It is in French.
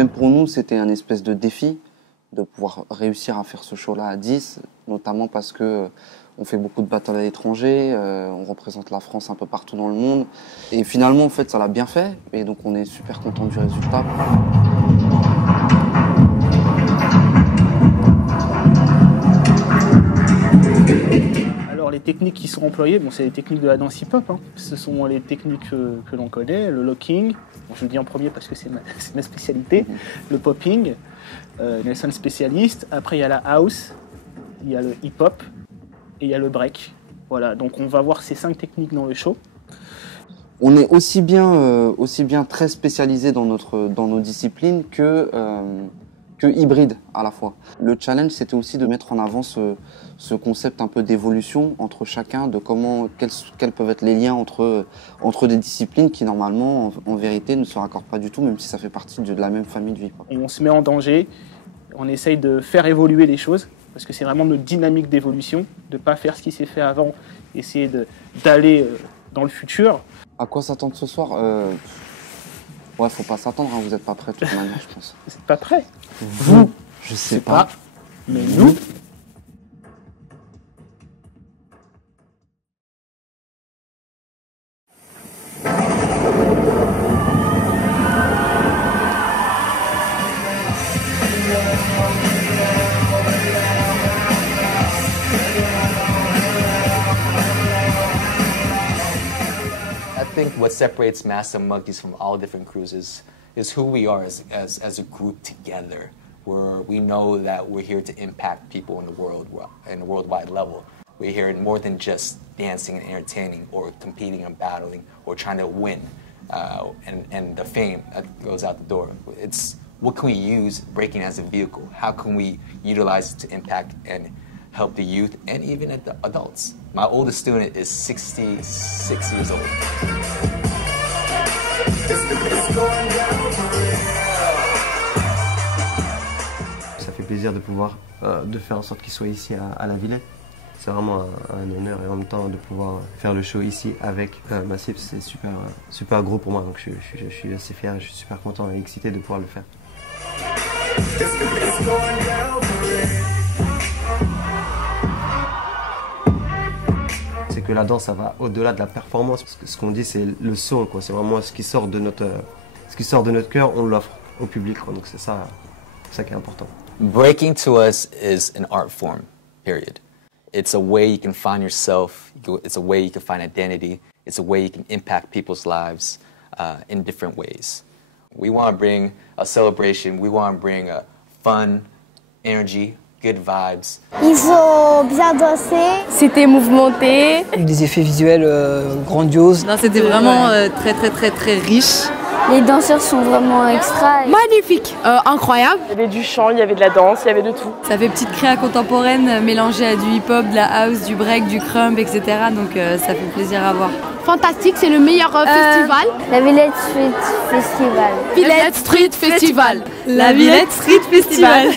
même pour nous, c'était un espèce de défi de pouvoir réussir à faire ce show-là à 10, notamment parce que on fait beaucoup de battles à l'étranger, on représente la France un peu partout dans le monde. Et finalement, en fait, ça l'a bien fait. Et donc, on est super content du résultat. Alors, les techniques qui sont employées, bon, c'est les techniques de la danse hip-hop. Hein. Ce sont les techniques que l'on connaît, le locking. Bon, je le dis en premier parce que c'est ma spécialité. Le popping, Nelson spécialiste. Après, il y a la house, il y a le hip-hop et il y a le break. Voilà, donc on va voir ces 5 techniques dans le show. On est aussi bien très spécialisé dans nos disciplines que hybride à la fois. Le challenge, c'était aussi de mettre en avant ce concept un peu d'évolution entre chacun, de quels peuvent être les liens entre des disciplines qui normalement, en vérité, ne se raccordent pas du tout, même si ça fait partie de la même famille du hip-hop. On se met en danger, on essaye de faire évoluer les choses, parce que c'est vraiment notre dynamique d'évolution, de ne pas faire ce qui s'est fait avant, essayer d'aller dans le futur. À quoi s'attendre ce soir? Ouais, faut pas s'attendre, hein, vous n'êtes pas prêts de toute manière, je pense. Vous n'êtes pas prêts? Vous, je sais pas. Mais nous... I think what separates Massive Monkeys from all different crews is who we are as a group together, where we know that we're here to impact people in the world, in a worldwide level. We're here more than just dancing and entertaining or competing and battling or trying to win and the fame that goes out the door. It's what can we use breaking as a vehicle? How can we utilize it to impact and help the youth and even the adults? My oldest student is 66 years old. Ça fait plaisir de pouvoir de faire en sorte qu'il soit ici à la Villette. C'est vraiment un honneur et en même temps de pouvoir faire le show ici avec Massive, c'est super gros pour moi. Donc je suis assez fier et je suis super content et excité de pouvoir le faire. C'est que la danse, ça va au-delà de la performance. Ce qu'on dit, c'est le soul, quoi. C'est vraiment ce qui sort de notre cœur, on l'offre au public, quoi. Donc c'est ça qui est important. Breaking to us is an art form, period. It's a way you can find yourself. It's a way you can find identity. It's a way you can impact people's lives in different ways. We want to bring a celebration. We want to bring a fun, energy, good vibes. Il faut bien danser. C'était mouvementé. Des effets visuels grandioses. Non, c'était vraiment très riche. Les danseurs sont vraiment extra. Magnifique, incroyable. Il y avait du chant, il y avait de la danse, il y avait de tout. Ça fait petite créa contemporaine mélangée à du hip-hop, de la house, du break, du crump, etc. Donc ça fait plaisir à voir. Fantastique, c'est le meilleur festival. La Villette Street Festival. Villette Street Festival. La Villette Street Festival.